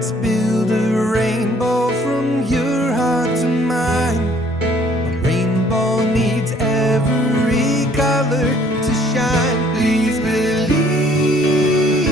Let's build a rainbow from your heart to mine. A rainbow needs every color to shine. Please believe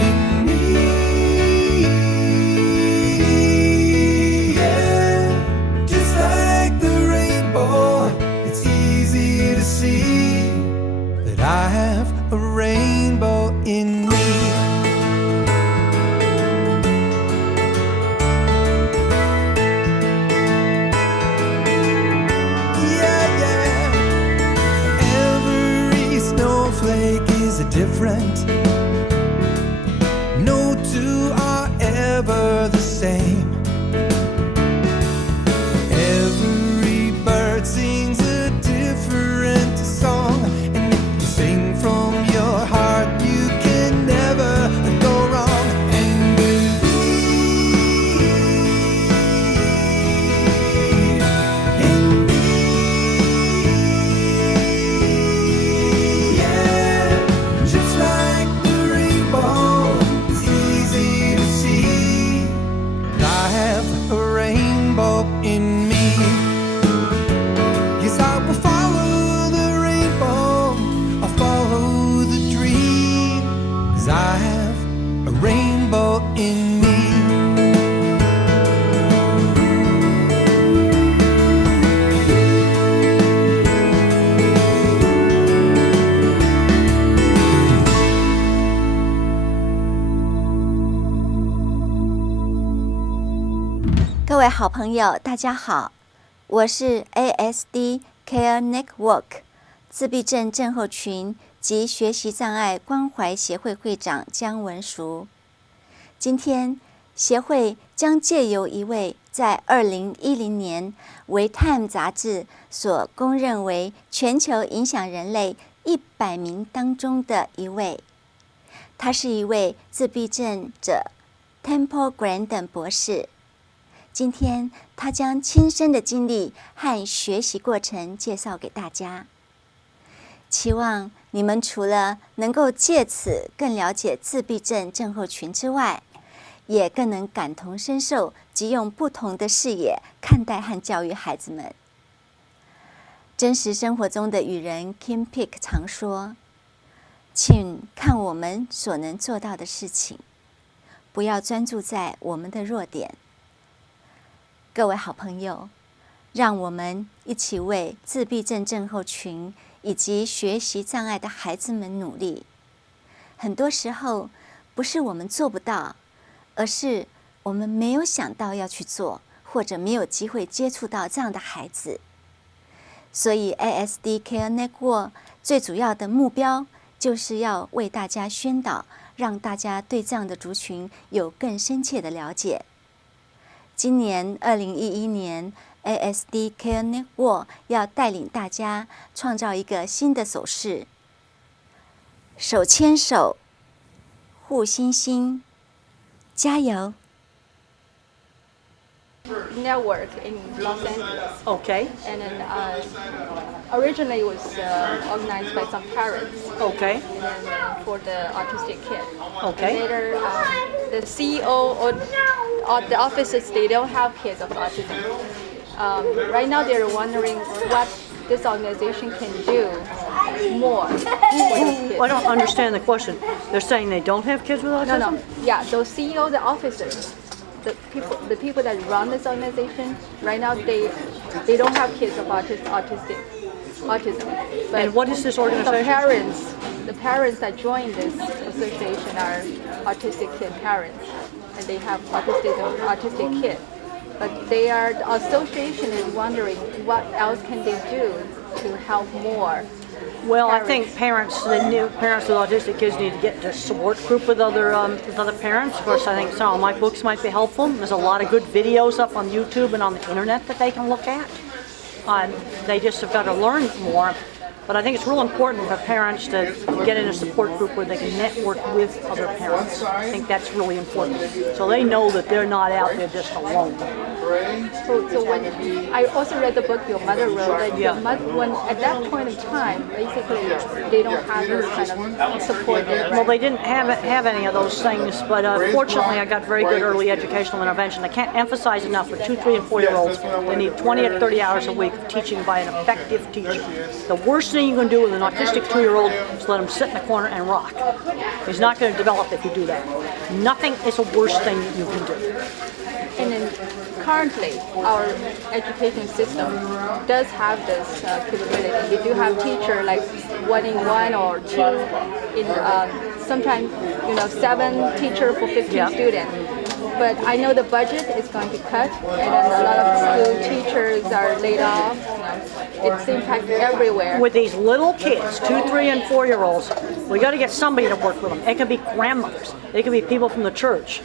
in me. Yeah. Just like the rainbow, it's easy to see that I have a rainbow in me. Yeah, yeah. Every snowflake is different. No two are ever the same. Every bird sings a different song, and if you sing from your heart, you can never go wrong. And believe in me. Yeah, just like the rainbow, it's easy to see that I have a rainbow in me. Yes, I will follow the rainbow, I'll follow the dream, 'cause I have a rainbow in me. 各位好朋友，大家好，我是 ASD Care Network 自闭症症候群及学习障碍关怀协会会长江文淑。今天，协会将借由一位在2010年为《Time》杂志所公认为全球影响人类100名当中的一位，他是一位自闭症者 Temple Grandin 博士。今天，他将亲身的经历和学习过程介绍给大家，期望你们除了能够借此更了解自闭症症候群之外，也更能感同身受及用不同的视野看待和教育孩子们。真实生活中的语人 Kim Pick 常说：“请看我们所能做到的事情，不要专注在我们的弱点。”各位好朋友，让我们一起为自闭症症候群以及学习障碍的孩子们努力。很多时候，不是我们做不到，而是我们没有想到要去做，或者没有机会接触到这样的孩子。所以 ASD Care Network 最主要的目标，就是要为大家宣导，让大家对这样的族群有更深切的了解。今年2011年 ASD Care Network 要带领大家创造一个新的手势，手牵手，护心心，加油！ Network in Los Angeles. Okay. And then originally it was organized by some parents. Okay. And then for the autistic kid. Okay. And later, the CEO or the officers, they don't have kids of autism. Right now they're wondering what this organization can do more for those kids. I don't understand the question. They're saying they don't have kids with autism? No. Yeah, those CEO, the officers, the people that run this organization, right now they don't have kids of autism. But And what is this organization? The parents that join this association are autistic kid parents, and they have autistic kids. But the association is wondering what else can they do to help more. Well, I think parents with autistic kids need to get to a support group with other parents. Of course, I think some of my books might be helpful. There's a lot of good videos up on YouTube and on the internet that they can look at. They just have got to learn more. But I think it's real important for parents to get in a support group where they can network with other parents. I think that's really important. So they know that they're not out there just alone. So when I also read the book your mother wrote, that Yeah. when at that point in time, basically they don't have this kind of support. Well, they didn't have any of those things, but fortunately I got very good early educational intervention. I can't emphasize enough for 2, 3, and 4-year-olds, they need 20 to 30 hours a week of teaching by an effective teacher. The worst thing you can do with an autistic 2-year-old is let him sit in the corner and rock. He's not going to develop if you do that. Nothing is a worse thing that you can do. And then currently, our education system does have this capability. You do have teacher like 1-in-1 or 2 in sometimes 7 teacher for 15 Yeah. students. But I know the budget is going to cut, and then a lot of school teachers are laid off. It's impact everywhere. With these little kids, 2, 3, and 4-year-olds, we got to get somebody to work with them. It can be grandmothers. It can be people from the church.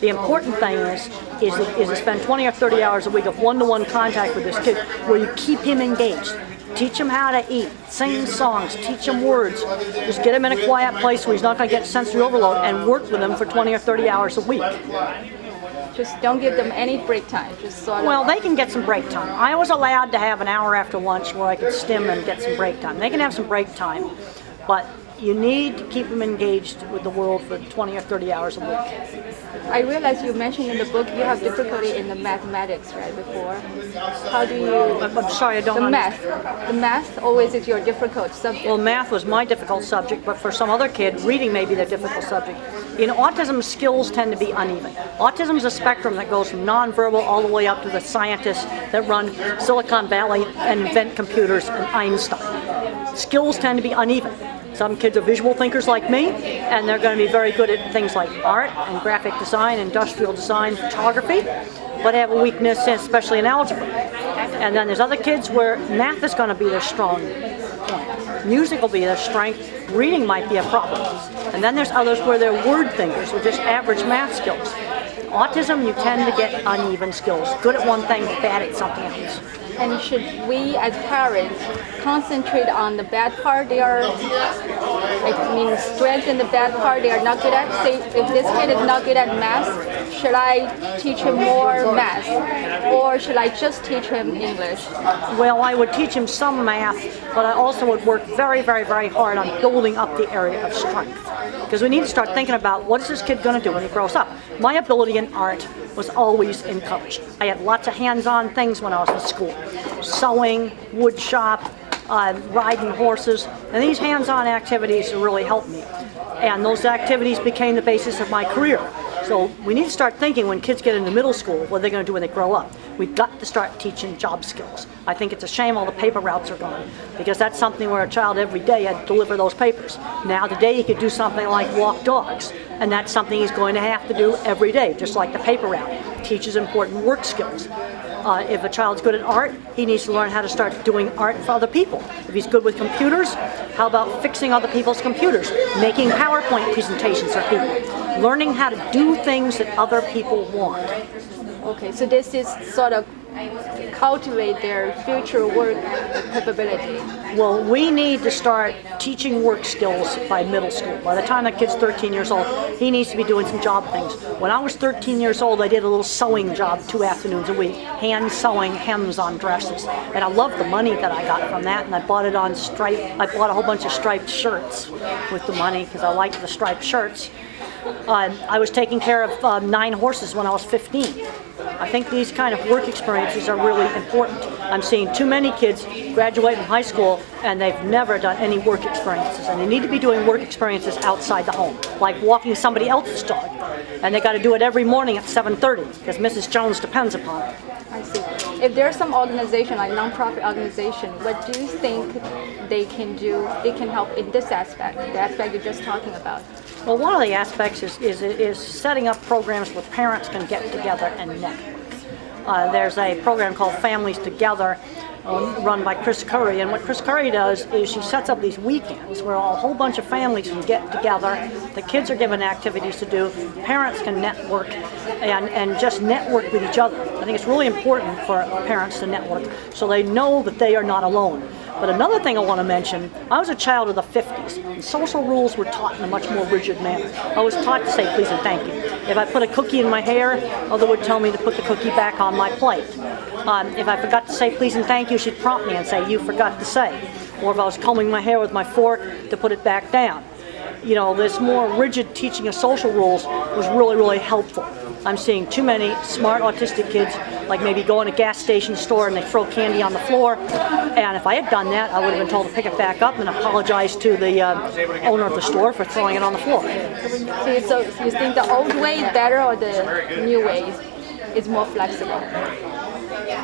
The important thing is to spend 20 or 30 hours a week of one-to-one contact with this kid where you keep him engaged. Teach him how to eat, sing songs, teach him words. Just get him in a quiet place where he's not going to get sensory overload and work with him for 20 or 30 hours a week. Just don't give them any break time. Just sort of. Well, they can get some break time. I was allowed to have an hour after lunch where I could stim and get some break time. They can have some break time, but you need to keep them engaged with the world for 20 or 30 hours a week. I realize you mentioned in the book you have difficulty in the mathematics, right, before. How do you... I'm sorry, I don't The understand. math. The math always is your difficult subject. Well, math was my difficult subject, but for some other kid, reading may be their difficult subject. In autism, skills tend to be uneven. Autism is a spectrum that goes from nonverbal all the way up to the scientists that run Silicon Valley and invent computers and Einstein. Skills tend to be uneven. Some kids are visual thinkers like me, and they're going to be very good at things like art and graphic design, industrial design, photography, but have a weakness, especially in algebra. And then there's other kids where math is going to be their strong point. Music will be their strength. Reading might be a problem. And then there's others where they're word thinkers with just average math skills. Autism, you tend to get uneven skills. Good at one thing, bad at something else. And should we, as parents, concentrate on the bad part they are, strength in the bad part they are not good at? Say, if this kid is not good at math, should I teach him more math? Or should I just teach him English? Well, I would teach him some math, but I also would work very, very, very hard on building up the area of strength. Because we need to start thinking about what is this kid going to do when he grows up. My ability in art was always encouraged. I had lots of hands-on things when I was in school. Sewing, wood shop, riding horses, and these hands-on activities really helped me. And those activities became the basis of my career. So we need to start thinking when kids get into middle school, what they're going to do when they grow up. We've got to start teaching job skills. I think it's a shame all the paper routes are gone, because that's something where a child every day had to deliver those papers. Now today he could do something like walk dogs, and that's something he's going to have to do every day, just like the paper route. Teaches important work skills. If a child's good at art, he needs to learn how to start doing art for other people. If he's good with computers, how about fixing other people's computers, making PowerPoint presentations for people, learning how to do things that other people want. Okay, so this is sort of cultivate their future work capability. Well, we need to start teaching work skills by middle school. By the time that kid's 13 years old, he needs to be doing some job things. When I was 13 years old, I did a little sewing job 2 afternoons a week, hand sewing hems on dresses. And I loved the money that I got from that, and I bought it on I bought a whole bunch of striped shirts with the money because I liked the striped shirts. I was taking care of 9 horses when I was 15. I think these kind of work experiences are really important. I'm seeing too many kids graduate from high school and they've never done any work experiences, and they need to be doing work experiences outside the home, like walking somebody else's dog. And they got to do it every morning at 7:30 because Mrs. Jones depends upon it. I see. If there's some organization, like nonprofit organization, what do you think they can do, they can help in this aspect, the aspect you're just talking about? Well, one of the aspects is setting up programs where parents can get together and network. There's a program called Families Together run by Chris Curry, and what Chris Curry does is she sets up these weekends where a whole bunch of families can get together, the kids are given activities to do, parents can network and just network with each other. I think it's really important for parents to network so they know that they are not alone. But another thing I want to mention, I was a child of the 50s, and social rules were taught in a much more rigid manner. I was taught to say please and thank you. If I put a cookie in my hair, Mother would tell me to put the cookie back on my plate. If I forgot to say please and thank you, she'd prompt me and say, you forgot to say. Or if I was combing my hair with my fork, to put it back down. You know, this more rigid teaching of social rules was really, really helpful. I'm seeing too many smart autistic kids, like maybe go in a gas station store and they throw candy on the floor. And if I had done that, I would have been told to pick it back up and apologize to the owner of the store for throwing it on the floor. So you think the old way is better or the new way is more flexible?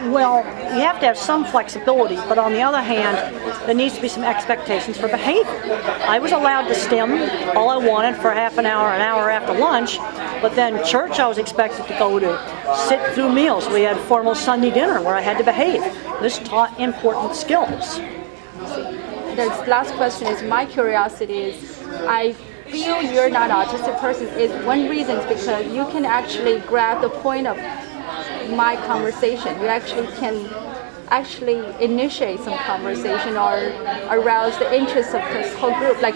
Well, you have to have some flexibility, but on the other hand, there needs to be some expectations for behavior. I was allowed to stim all I wanted for half an hour after lunch, but then church I was expected to go to, sit through meals. We had formal Sunday dinner where I had to behave. This taught important skills. The last question is, my curiosity is, I feel you're not an autistic person. Is one reason is because you can actually grab the point of my conversation. You actually can initiate some conversation or arouse the interest of this whole group. Like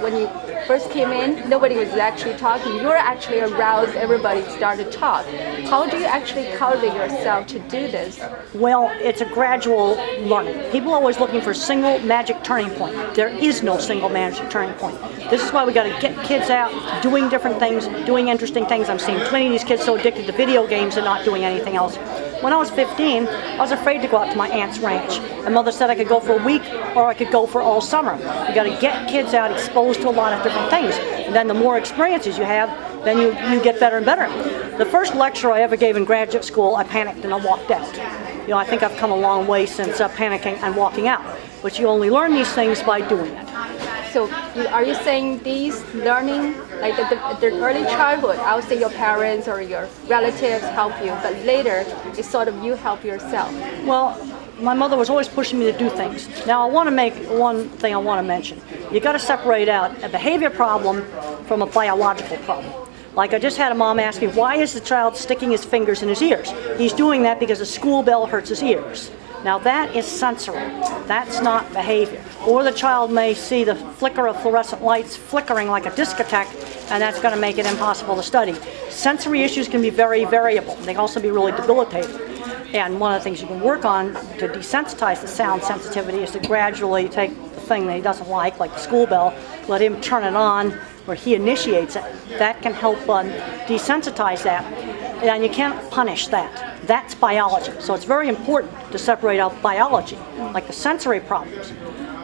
when you first came in, nobody was actually talking. You're actually aroused, everybody started to talk. How do you actually cultivate yourself to do this? Well, it's a gradual learning. People are always looking for a single magic turning point. There is no single magic turning point. This is why we got to get kids out, doing different things, doing interesting things. I'm seeing too many of these kids so addicted to video games and not doing anything else. When I was 15, I was afraid to go out to my aunt's ranch. And Mother said I could go for a week or I could go for all summer. You got to get kids out exposed to a lot of different things. And then the more experiences you have, then you get better and better. The first lecture I ever gave in graduate school, I panicked and I walked out. You know, I think I've come a long way since panicking and walking out. But you only learn these things by doing it. So are you saying these learning, like the early childhood, I would say your parents or your relatives help you, but later it's sort of you help yourself? Well, my mother was always pushing me to do things. Now I want to make one thing I want to mention. You got to separate out a behavior problem from a biological problem. Like I just had a mom ask me, why is the child sticking his fingers in his ears? He's doing that because a school bell hurts his ears. Now that is sensory. That's not behavior. Or the child may see the flicker of fluorescent lights flickering like a discotheque, and that's going to make it impossible to study. Sensory issues can be very variable. They can also be really debilitating. And one of the things you can work on to desensitize the sound sensitivity is to gradually take the thing that he doesn't like the school bell, let him turn it on where he initiates it. That can help desensitize that. And you can't punish that. That's biology. So it's very important to separate out biology, like the sensory problems.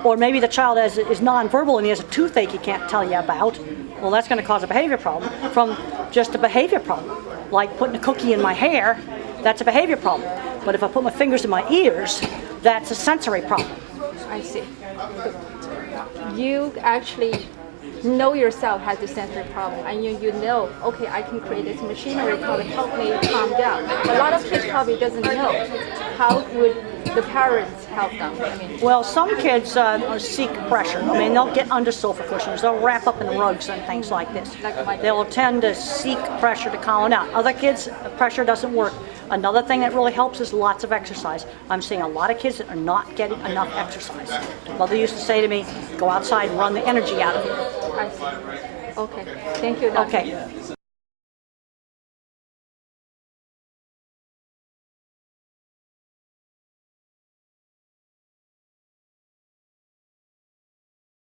Or maybe the child is nonverbal and he has a toothache he can't tell you about. Well, that's going to cause a behavior problem from just a behavior problem. Like putting a cookie in my hair, that's a behavior problem. But if I put my fingers in my ears, that's a sensory problem. I see. You actually know yourself has a sensory problem, and you know, okay, I can create this machinery to help me calm down. A lot of kids probably doesn't know. How would the parents help them? I mean, well, some kids seek pressure. I mean, they'll get under sofa cushions, they'll wrap up in rugs and things like this. They'll tend to seek pressure to calm them down. Other kids, pressure doesn't work. Another thing that really helps is lots of exercise. I'm seeing a lot of kids that are not getting enough exercise. Mother used to say to me, go outside and run the energy out of you. I see. Okay. Thank you, Dr. Okay.